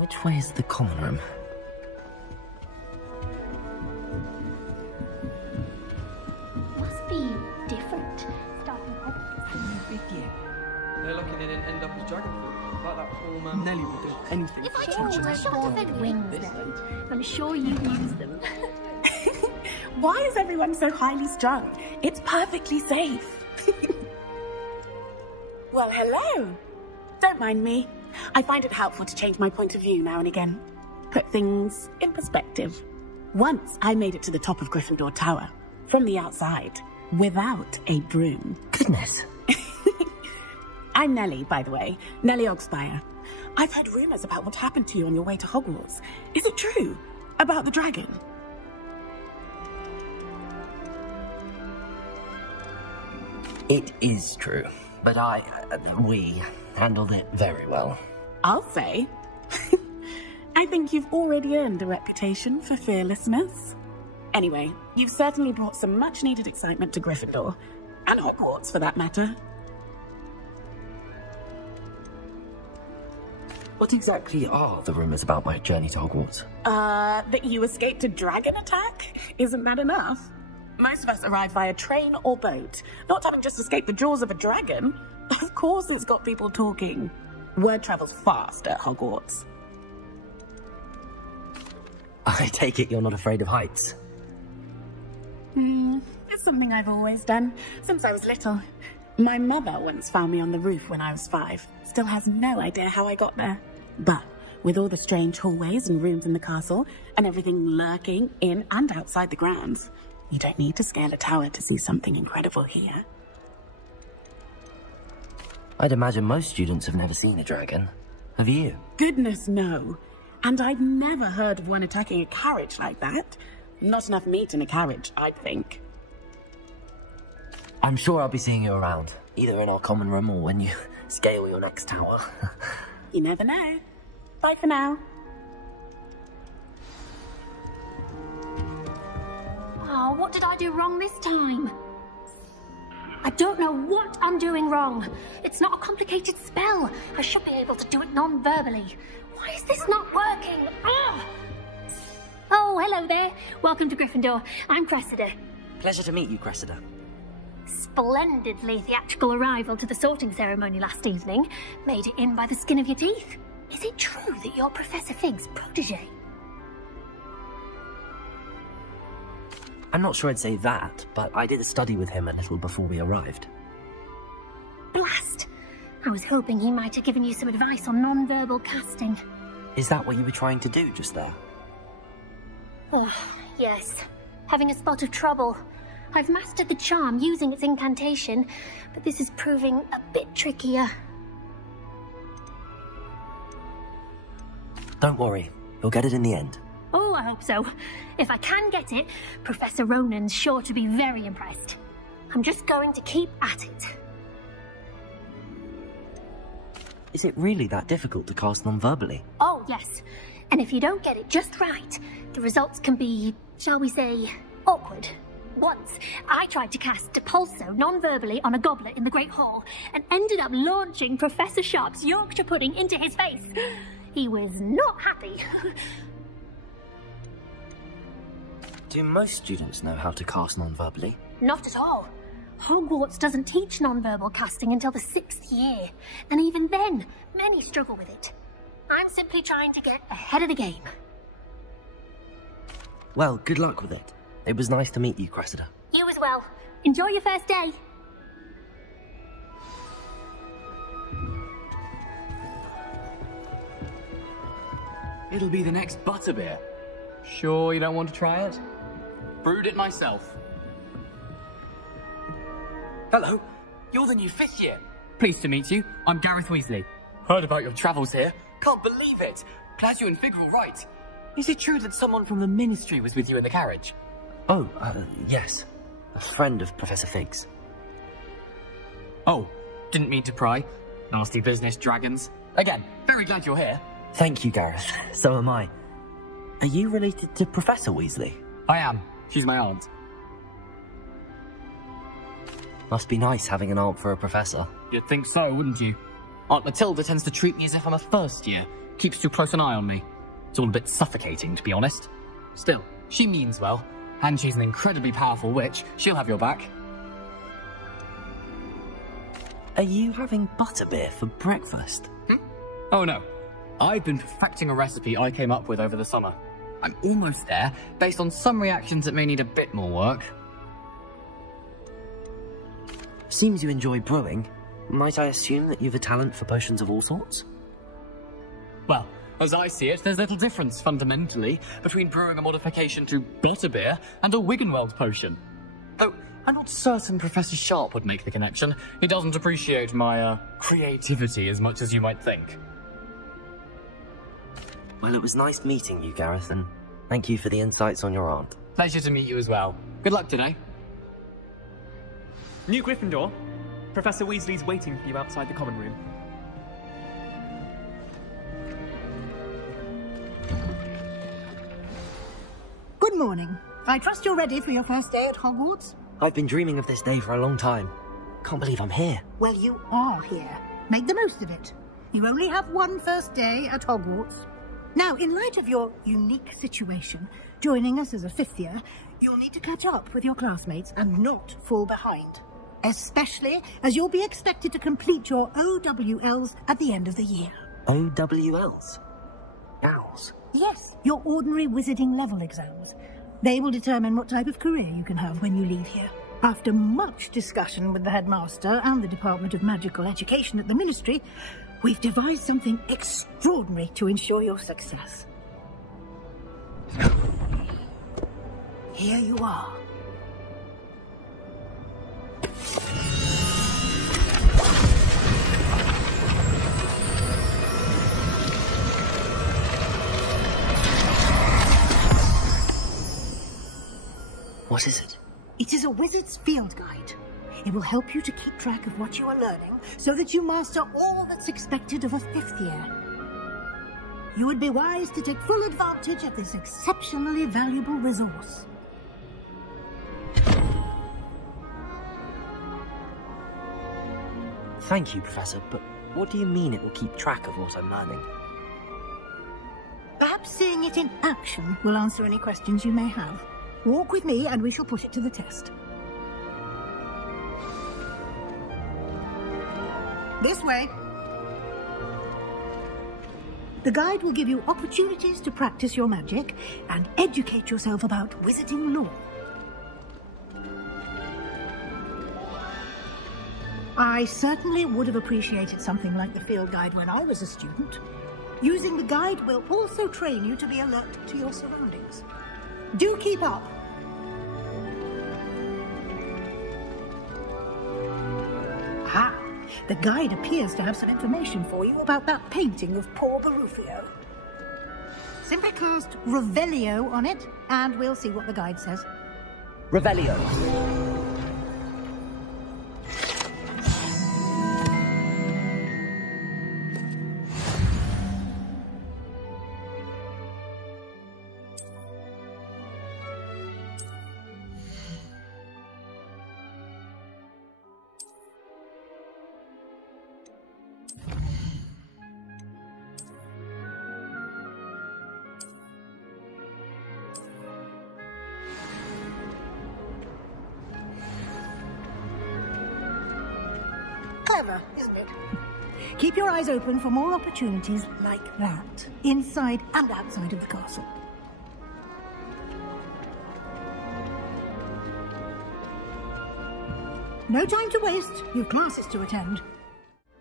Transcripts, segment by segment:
Which way is the common room? Must be different. Starting Hogwarts. Big year. They're lucky they didn't end up as dragon fruit, like that poor man. Nellie will do anything. If I told you I shot off their wings, though, I'm sure you'd use them. Why is everyone so highly strung? It's perfectly safe. Well, hello. Don't mind me. I find it helpful to change my point of view now and again. Put things in perspective. Once I made it to the top of Gryffindor Tower, from the outside, without a broom. Goodness. I'm Nellie, by the way. Nellie Oggspire. I've heard rumors about what happened to you on your way to Hogwarts. Is it true? About the dragon? It is true, but we handled it very well. I'll say. I think you've already earned a reputation for fearlessness. Anyway, you've certainly brought some much-needed excitement to Gryffindor. And Hogwarts, for that matter. What exactly are the rumors about my journey to Hogwarts? That you escaped a dragon attack? Isn't that enough? Most of us arrive via train or boat, not having just escaped the jaws of a dragon. Of course it's got people talking. Word travels fast at Hogwarts. I take it you're not afraid of heights? It's something I've always done, since I was little. My mother once found me on the roof when I was 5. Still has no idea how I got there. But with all the strange hallways and rooms in the castle, and everything lurking in and outside the grounds, you don't need to scale a tower to see something incredible here. I'd imagine most students have never seen a dragon. Have you? Goodness, no. And I'd never heard of one attacking a carriage like that. Not enough meat in a carriage, I'd think. I'm sure I'll be seeing you around, either in our common room or when you scale your next tower. You never know. Bye for now. Oh, what did I do wrong this time? I don't know what I'm doing wrong. It's not a complicated spell. I should be able to do it non-verbally. Why is this not working? Ah! Oh, hello there. Welcome to Gryffindor. I'm Cressida. Pleasure to meet you, Cressida. Splendidly theatrical arrival to the sorting ceremony last evening. Made it in by the skin of your teeth. Is it true that you're Professor Fig's protege? I'm not sure I'd say that, but I did study with him a little before we arrived. Blast! I was hoping he might have given you some advice on non-verbal casting. Is that what you were trying to do just there? Oh, yes. Having a spot of trouble. I've mastered the charm using its incantation, but this is proving a bit trickier. Don't worry, you'll get it in the end. Oh, I hope so. If I can get it, Professor Ronan's sure to be very impressed. I'm just going to keep at it. Is it really that difficult to cast non-verbally? Oh, yes. And if you don't get it just right, the results can be, shall we say, awkward. Once, I tried to cast Depulso non-verbally on a goblet in the Great Hall and ended up launching Professor Sharp's Yorkshire pudding into his face. He was not happy. Do most students know how to cast non-verbally? Not at all. Hogwarts doesn't teach non-verbal casting until the 6th year, and even then, many struggle with it. I'm simply trying to get ahead of the game. Well, good luck with it. It was nice to meet you, Cressida. You as well. Enjoy your first day. It'll be the next butterbeer. Sure you don't want to try it? Brewed it myself. Hello, you're the new 5th year. Pleased to meet you. I'm Garreth Weasley. Heard about your travels here. Can't believe it. Glad you and Fig are all right. Is it true that someone from the Ministry was with you in the carriage? Oh, yes. A friend of Professor Fig's. Oh, didn't mean to pry. Nasty business, dragons. Again, very glad you're here. Thank you, Garreth. So am I. Are you related to Professor Weasley? I am. She's my aunt. Must be nice having an aunt for a professor. You'd think so, wouldn't you? Aunt Matilda tends to treat me as if I'm a first year. Keeps too close an eye on me. It's all a bit suffocating, to be honest. Still, she means well, and she's an incredibly powerful witch. She'll have your back. Are you having butterbeer for breakfast? Oh no. I've been perfecting a recipe I came up with over the summer. I'm almost there, based on some reactions that may need a bit more work. Seems you enjoy brewing. Might I assume that you've a talent for potions of all sorts? Well, as I see it, there's little difference, fundamentally, between brewing a modification to butterbeer and a Wiggenweld potion. Though, I'm not certain Professor Sharp would make the connection. He doesn't appreciate my, creativity as much as you might think. Well, it was nice meeting you, Garreth, and thank you for the insights on your aunt. Pleasure to meet you as well. Good luck today. New Gryffindor. Professor Weasley's waiting for you outside the common room. Good morning. I trust you're ready for your first day at Hogwarts? I've been dreaming of this day for a long time. Can't believe I'm here. Well, you are here. Make the most of it. You only have one first day at Hogwarts. Now, in light of your unique situation, joining us as a fifth year, you'll need to catch up with your classmates and not fall behind. Especially as you'll be expected to complete your OWLs at the end of the year. OWLs? Owls? Yes, your ordinary wizarding level exams. They will determine what type of career you can have when you leave here. After much discussion with the headmaster and the Department of Magical Education at the Ministry, we've devised something extraordinary to ensure your success. Here you are. What is it? It is a wizard's field guide. It will help you to keep track of what you are learning so that you master all that's expected of a fifth year. You would be wise to take full advantage of this exceptionally valuable resource. Thank you, Professor, but what do you mean it will keep track of what I'm learning? Perhaps seeing it in action will answer any questions you may have. Walk with me and we shall put it to the test. This way. The guide will give you opportunities to practice your magic and educate yourself about wizarding lore. I certainly would have appreciated something like the field guide when I was a student. Using the guide will also train you to be alert to your surroundings. Do keep up. Ah, the guide appears to have some information for you about that painting of poor Barufio. Simply cast Revelio on it, and we'll see what the guide says. Revelio. Clever, isn't it? Keep your eyes open for more opportunities like that, inside and outside of the castle. No time to waste. You've classes to attend.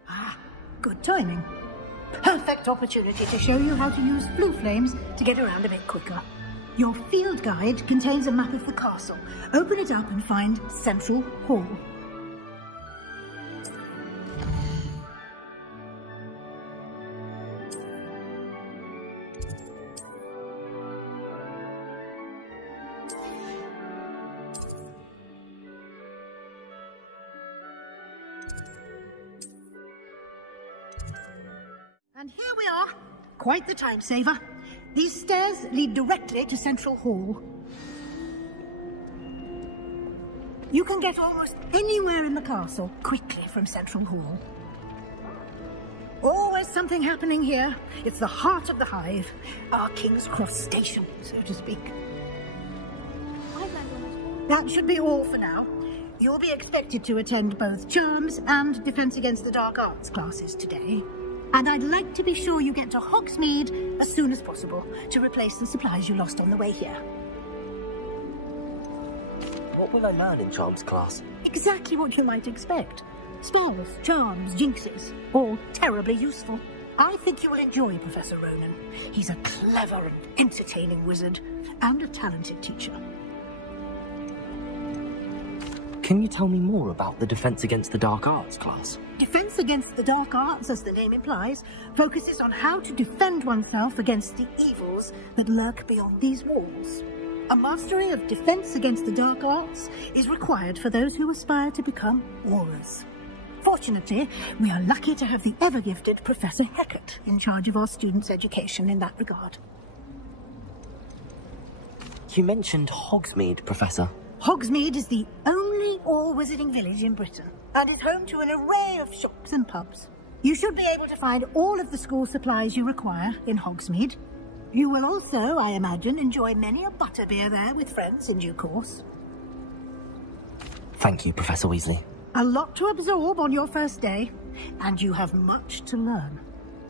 Ah, good timing. Perfect opportunity to show you how to use blue flames to get around a bit quicker. Your field guide contains a map of the castle. Open it up and find Central Hall. And here we are. Quite the time saver. These stairs lead directly to Central Hall. You can get almost anywhere in the castle quickly from Central Hall. Always something happening here. It's the heart of the hive. Our King's Cross station, so to speak. That should be all for now. You'll be expected to attend both Charms and Defense Against the Dark Arts classes today. And I'd like to be sure you get to Hogsmeade as soon as possible to replace the supplies you lost on the way here. What will I learn in Charms class? Exactly what you might expect. Spells, charms, jinxes, all terribly useful. I think you will enjoy Professor Ronan. He's a clever and entertaining wizard, and a talented teacher. Can you tell me more about the Defense Against the Dark Arts class? Defense Against the Dark Arts, as the name implies, focuses on how to defend oneself against the evils that lurk beyond these walls. A mastery of Defense Against the Dark Arts is required for those who aspire to become Aurors. Fortunately, we are lucky to have the ever-gifted Professor Hecat in charge of our students' education in that regard. You mentioned Hogsmeade, Professor. Hogsmeade is the only all-wizarding village in Britain, and is home to an array of shops and pubs. You should be able to find all of the school supplies you require in Hogsmeade. You will also, I imagine, enjoy many a butterbeer there with friends in due course. Thank you, Professor Weasley. A lot to absorb on your first day, and you have much to learn.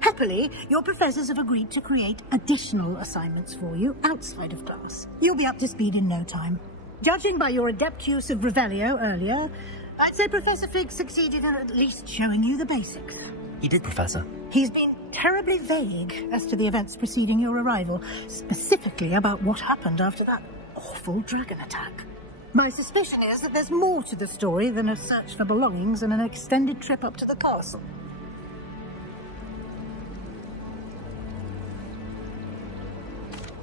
Happily, your professors have agreed to create additional assignments for you outside of class. You'll be up to speed in no time. Judging by your adept use of Revelio earlier, I'd say Professor Fig succeeded in at least showing you the basics. He did, Professor. He's been terribly vague as to the events preceding your arrival, specifically about what happened after that awful dragon attack. My suspicion is that there's more to the story than a search for belongings and an extended trip up to the castle.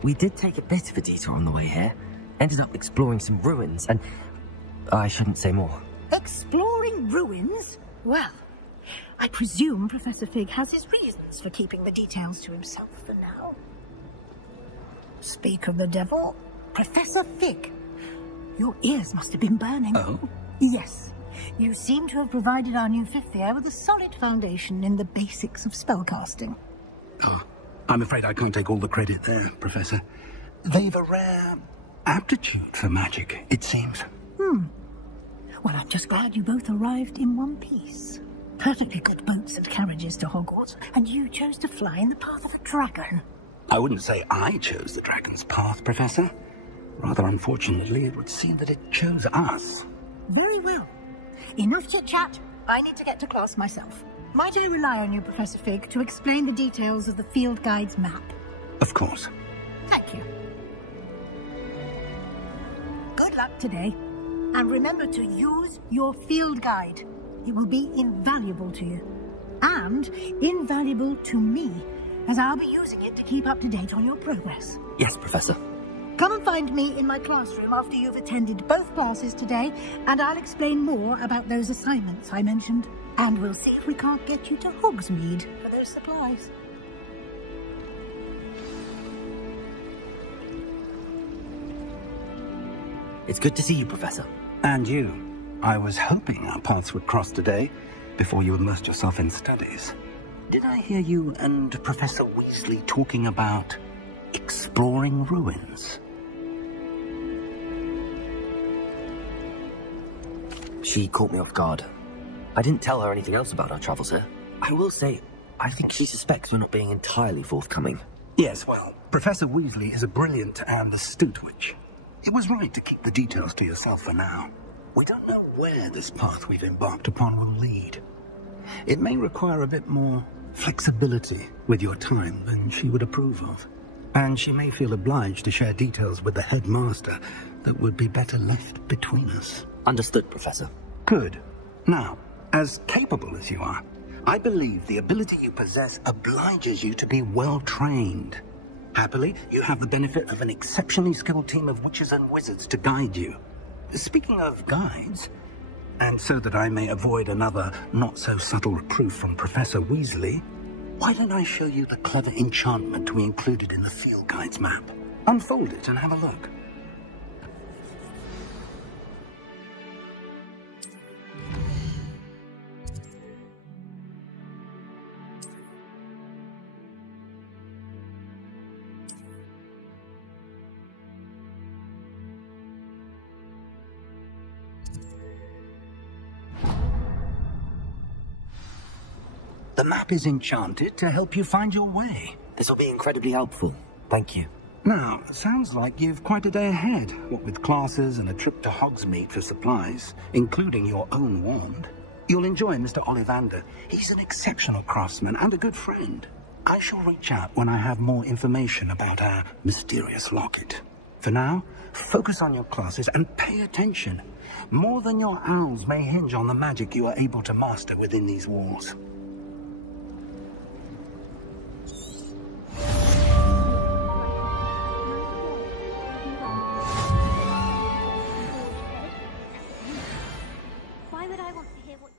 We did take a bit of a detour on the way here. Ended up exploring some ruins, and I shouldn't say more. Exploring ruins? Well, I presume Professor Fig has his reasons for keeping the details to himself for now. Speak of the devil, Professor Fig. Your ears must have been burning. Oh? Yes. You seem to have provided our new fifth year with a solid foundation in the basics of spellcasting. Oh, I'm afraid I can't take all the credit there, Professor. They've a rare aptitude for magic, it seems. Well, I'm just glad you both arrived in one piece. Perfectly good boats and carriages to Hogwarts, and you chose to fly in the path of a dragon. I wouldn't say I chose the dragon's path, Professor. Rather unfortunately, it would seem that it chose us. Very well. Enough chit-chat. I need to get to class myself. Might I rely on you, Professor Fig, to explain the details of the field guide's map? Of course. Thank you. Good luck today. And remember to use your field guide. It will be invaluable to you. And invaluable to me, as I'll be using it to keep up to date on your progress. Yes, Professor. Come and find me in my classroom after you've attended both classes today, and I'll explain more about those assignments I mentioned. And we'll see if we can't get you to Hogsmeade for those supplies. It's good to see you, Professor. And you. I was hoping our paths would cross today, before you immersed yourself in studies. Did I hear you and Professor Weasley talking about exploring ruins? She caught me off guard. I didn't tell her anything else about our travels here. I will say, I think she suspects we're not being entirely forthcoming. Yes, well, Professor Weasley is a brilliant and astute witch. It was right to keep the details to yourself for now. We don't know where this path we've embarked upon will lead. It may require a bit more flexibility with your time than she would approve of. And she may feel obliged to share details with the headmaster that would be better left between us. Understood, Professor. Good. Now, as capable as you are, I believe the ability you possess obliges you to be well trained. Happily, you have the benefit of an exceptionally skilled team of witches and wizards to guide you. Speaking of guides, and so that I may avoid another not-so-subtle reproof from Professor Weasley, why don't I show you the clever enchantment we included in the field guide's map? Unfold it and have a look. The map is enchanted to help you find your way. This will be incredibly helpful. Thank you. Now, sounds like you've quite a day ahead, what with classes and a trip to Hogsmeade for supplies, including your own wand. You'll enjoy Mr. Ollivander. He's an exceptional craftsman and a good friend. I shall reach out when I have more information about our mysterious locket. For now, focus on your classes and pay attention. More than your owls may hinge on the magic you are able to master within these walls. Why would I want to hear what you...